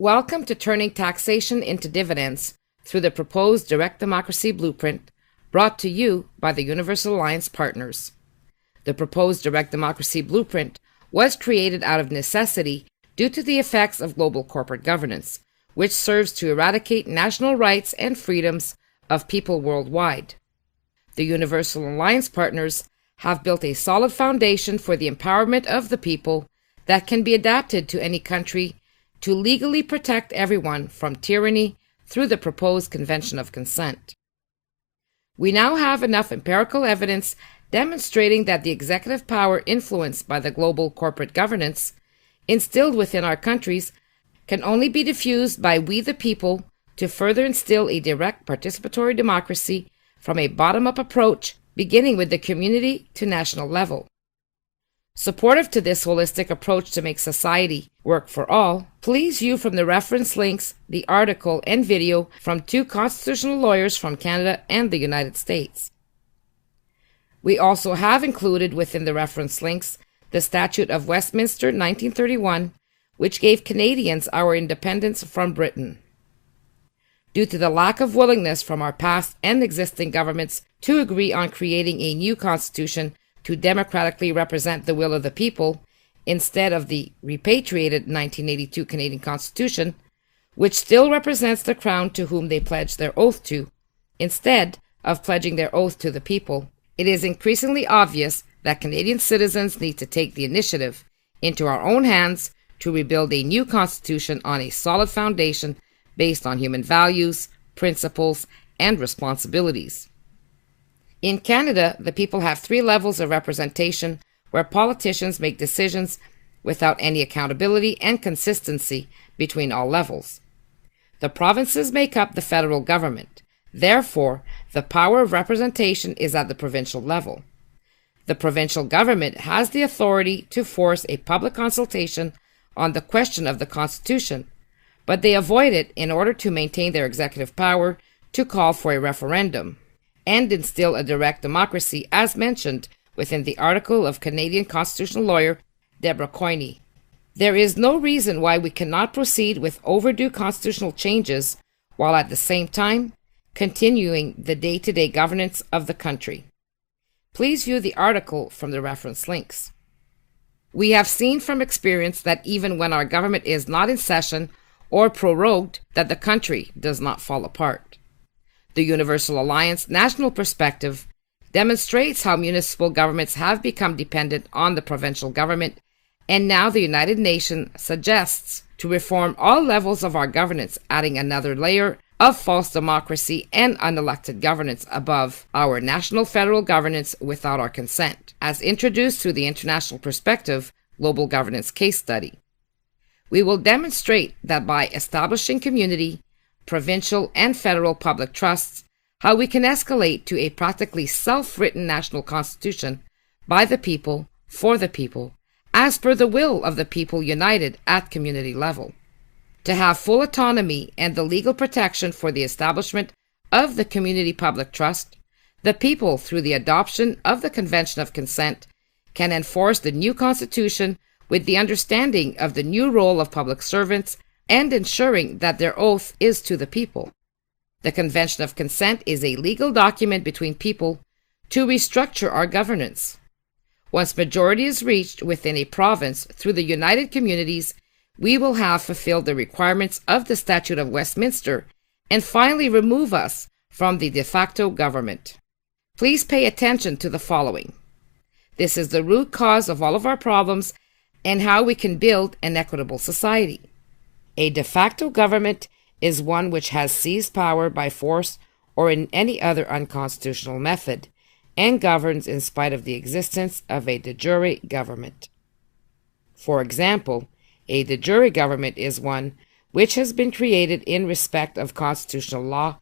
Welcome to Turning Taxation into Dividends through the proposed Direct Democracy Blueprint, brought to you by the Universal Alliance Partners. The proposed Direct Democracy Blueprint was created out of necessity due to the effects of global corporate governance, which serves to eradicate national rights and freedoms of people worldwide. The Universal Alliance Partners have built a solid foundation for the empowerment of the people that can be adapted to any country to legally protect everyone from tyranny through the proposed Convention of Consent. We now have enough empirical evidence demonstrating that the executive power influenced by the global corporate governance instilled within our countries can only be diffused by we the people to further instill a direct participatory democracy from a bottom-up approach beginning with the community to national level. Supportive to this holistic approach to make society work for all, please view from the reference links the article and video from two constitutional lawyers from Canada and the United States. We also have included within the reference links the Statute of Westminster 1931, which gave Canadians our independence from Britain. Due to the lack of willingness from our past and existing governments to agree on creating a new constitution to democratically represent the will of the people, instead of the repatriated 1982 Canadian Constitution, which still represents the Crown to whom they pledged their oath to, instead of pledging their oath to the people, it is increasingly obvious that Canadian citizens need to take the initiative into our own hands to rebuild a new constitution on a solid foundation based on human values, principles, and responsibilities. In Canada, the people have 3 levels of representation where politicians make decisions without any accountability and consistency between all levels. The provinces make up the federal government. Therefore, the power of representation is at the provincial level. The provincial government has the authority to force a public consultation on the question of the Constitution, but they avoid it in order to maintain their executive power to call for a referendum and instill a direct democracy, as mentioned within the article of Canadian constitutional lawyer Deborah Coyne. There is no reason why we cannot proceed with overdue constitutional changes while at the same time continuing the day-to-day governance of the country. Please view the article from the reference links. We have seen from experience that even when our government is not in session or prorogued, that the country does not fall apart. The Universal Alliance national perspective demonstrates how municipal governments have become dependent on the provincial government, and now the United Nations suggests to reform all levels of our governance, adding another layer of false democracy and unelected governance above our national federal governance without our consent, as introduced through the International Perspective Global Governance Case Study. We will demonstrate that by establishing community, provincial, and federal public trusts, how we can escalate to a practically self-written national constitution by the people, for the people, as per the will of the people united at community level. To have full autonomy and the legal protection for the establishment of the community public trust, the people, through the adoption of the Convention of Consent, can enforce the new constitution with the understanding of the new role of public servants and ensuring that their oath is to the people. The Convention of Consent is a legal document between people to restructure our governance. Once majority is reached within a province through the united communities, we will have fulfilled the requirements of the Statute of Westminster and finally remove us from the de facto government. Please pay attention to the following. This is the root cause of all of our problems and how we can build an equitable society. A de facto government is one which has seized power by force or in any other unconstitutional method, and governs in spite of the existence of a de jure government. For example, a de jure government is one which has been created in respect of constitutional law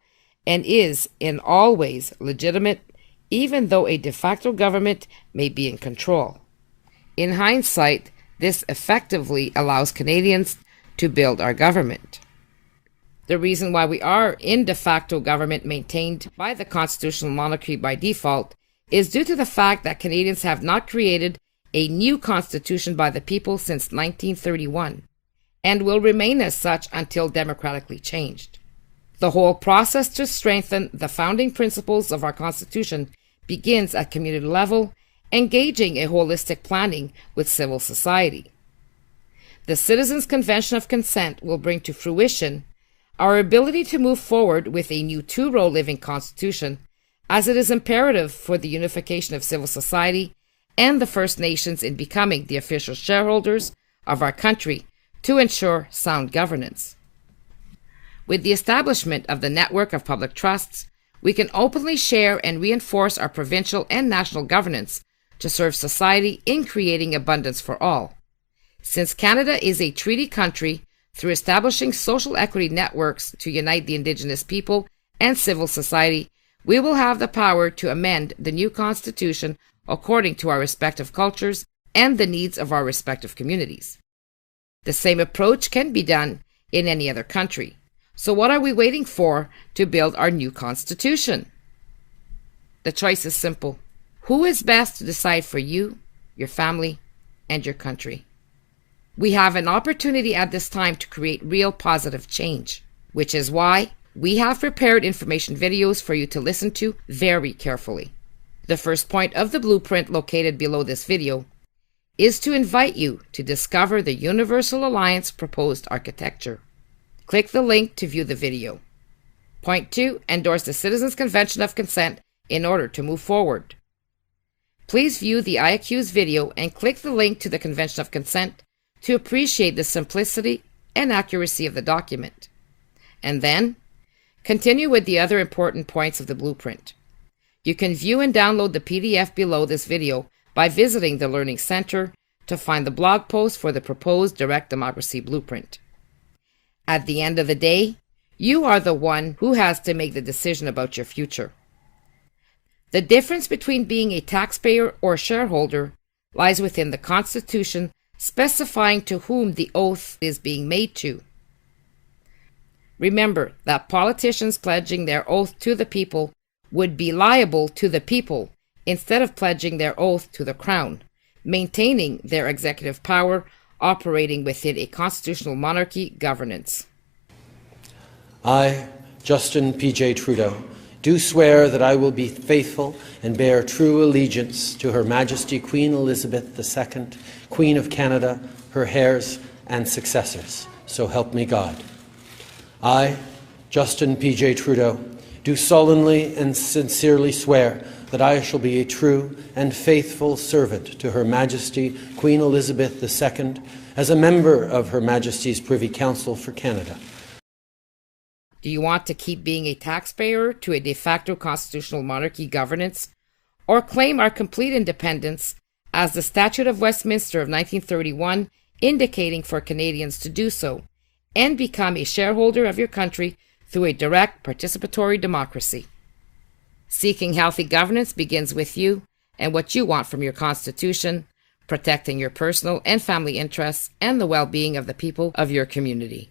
and is in all ways legitimate, even though a de facto government may be in control. In hindsight, this effectively allows Canadians to build our government. The reason why we are in de facto government maintained by the constitutional monarchy by default is due to the fact that Canadians have not created a new constitution by the people since 1931, and will remain as such until democratically changed. The whole process to strengthen the founding principles of our Constitution begins at community level, engaging a holistic planning with civil society. The Citizens' Convention of Consent will bring to fruition our ability to move forward with a new two-row living constitution, as it is imperative for the unification of civil society and the First Nations in becoming the official shareholders of our country to ensure sound governance. With the establishment of the network of public trusts, we can openly share and reinforce our provincial and national governance to serve society in creating abundance for all. Since Canada is a treaty country, through establishing social equity networks to unite the Indigenous people and civil society, we will have the power to amend the new Constitution according to our respective cultures and the needs of our respective communities. The same approach can be done in any other country. So what are we waiting for to build our new Constitution? The choice is simple. Who is best to decide for you, your family, and your country? We have an opportunity at this time to create real positive change, which is why we have prepared information videos for you to listen to very carefully. The first point of the blueprint located below this video is to invite you to discover the Universal Alliance proposed architecture. Click the link to view the video. Point 2. Endorse the Citizens' Convention of Consent in order to move forward. Please view the IAQ's video and click the link to the Convention of Consent to appreciate the simplicity and accuracy of the document. And then, continue with the other important points of the blueprint. You can view and download the PDF below this video by visiting the Learning Center to find the blog post for the proposed Direct Democracy Blueprint. At the end of the day, you are the one who has to make the decision about your future. The difference between being a taxpayer or shareholder lies within the Constitution specifying to whom the oath is being made to. Remember that politicians pledging their oath to the people would be liable to the people instead of pledging their oath to the Crown, maintaining their executive power operating within a constitutional monarchy governance. I, Justin P.J. Trudeau, do swear that I will be faithful and bear true allegiance to Her Majesty Queen Elizabeth II, Queen of Canada, her heirs and successors. So help me God. I, Justin P.J. Trudeau, do solemnly and sincerely swear that I shall be a true and faithful servant to Her Majesty Queen Elizabeth II as a member of Her Majesty's Privy Council for Canada. Do you want to keep being a taxpayer to a de facto constitutional monarchy governance, or claim our complete independence as the Statute of Westminster of 1931 indicating for Canadians to do so, and become a shareholder of your country through a direct participatory democracy? Seeking healthy governance begins with you and what you want from your Constitution, protecting your personal and family interests and the well-being of the people of your community.